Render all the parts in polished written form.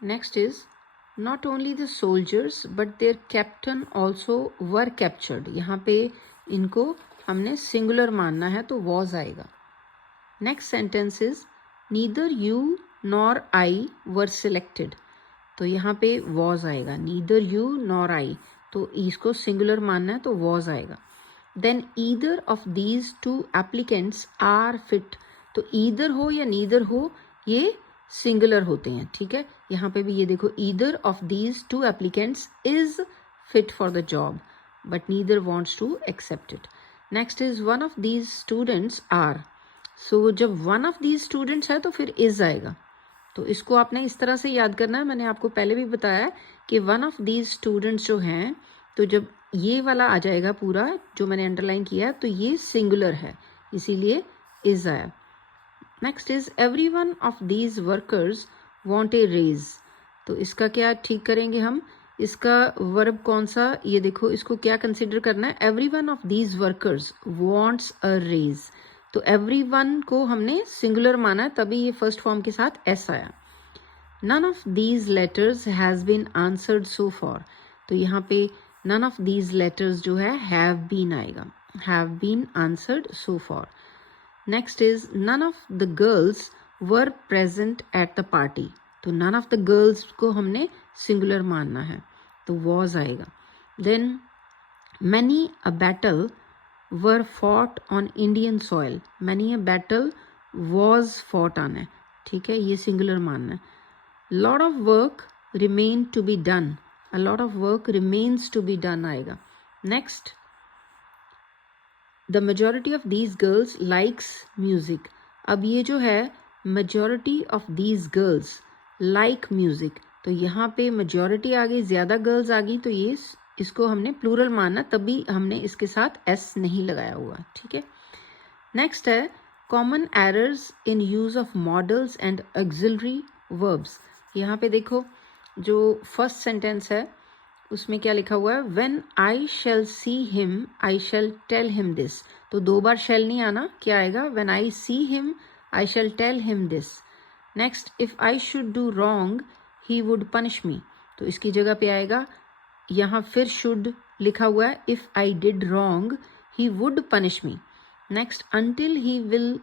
Next is not only the soldiers but there captain also were captured. यहाँ पे इनको हमने सिंगुलर मानना है तो वॉज आएगा। Next sentence is neither you nor I were selected. तो यहाँ पे वॉज आएगा, नीदर यू नॉर आई, तो इसको सिंगुलर मानना है तो वॉज आएगा। Then either of these two applicants are fit. तो ईदर हो या नीदर हो ये सिंगुलर होते हैं, ठीक है। यहाँ पे भी ये देखो, either of these two applicants is fit for the job but neither wants to accept it. Next is one of these students are. So जब वन ऑफ दीज स्टूडेंट्स है तो फिर इज आएगा, तो इसको आपने इस तरह से याद करना है। मैंने आपको पहले भी बताया कि वन ऑफ दीज स्टूडेंट्स जो हैं, तो जब ये वाला आ जाएगा पूरा जो मैंने अंडरलाइन किया तो ये सिंगुलर है, इसीलिए इज आया। Next is every one of these workers want a raise. तो इसका क्या ठीक करेंगे हम, इसका वर्ब कौन सा, ये देखो इसको क्या कंसिडर करना है, every one of these workers wants a raise. तो एवरी वन को हमने सिंगुलर माना है तभी ये फर्स्ट फॉर्म के साथ एस आया। None of these letters has been answered so far. तो यहाँ पे नन ऑफ दीज लेटर्स जो है हैव बीन आएगा, have been answered so far. Next is none of the girls were present at the party. तो none of the girls को हमने singular मानना है तो वॉज आएगा। Then many a battle were fought on Indian soil। many a battle was fought on है, ठीक है, ये सिंगुलर मानना है। lot of work remain to be done। a lot of work remains to be done आएगा। next the majority of these girls likes music। अब ये जो है majority of these girls like music, तो यहाँ पे majority आ गई, ज़्यादा girls आ गई, तो ये इसको हमने प्लूरल माना तभी हमने इसके साथ एस नहीं लगाया हुआ, ठीक है। नेक्स्ट है common errors in use of models and auxiliary verbs. यहाँ पे देखो जो फर्स्ट सेंटेंस है उसमें क्या लिखा हुआ है, when I shall see him I shall tell him this. तो दो बार शैल नहीं आना, क्या आएगा, when I see him I shall tell him this. Next if I should do wrong he would punish me. तो इसकी जगह पे आएगा, यहाँ फिर शुड लिखा हुआ है, if I did wrong he would punish me. Next until he will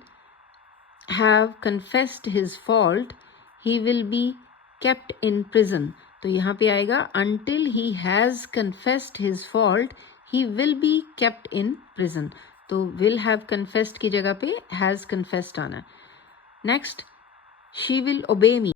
have confessed his fault he will be kept in prison. तो यहाँ पे आएगा until he has confessed his fault he will be kept in prison. तो will have confessed की जगह पे has confessed आना है। नेक्स्ट शी विल ओबे मी।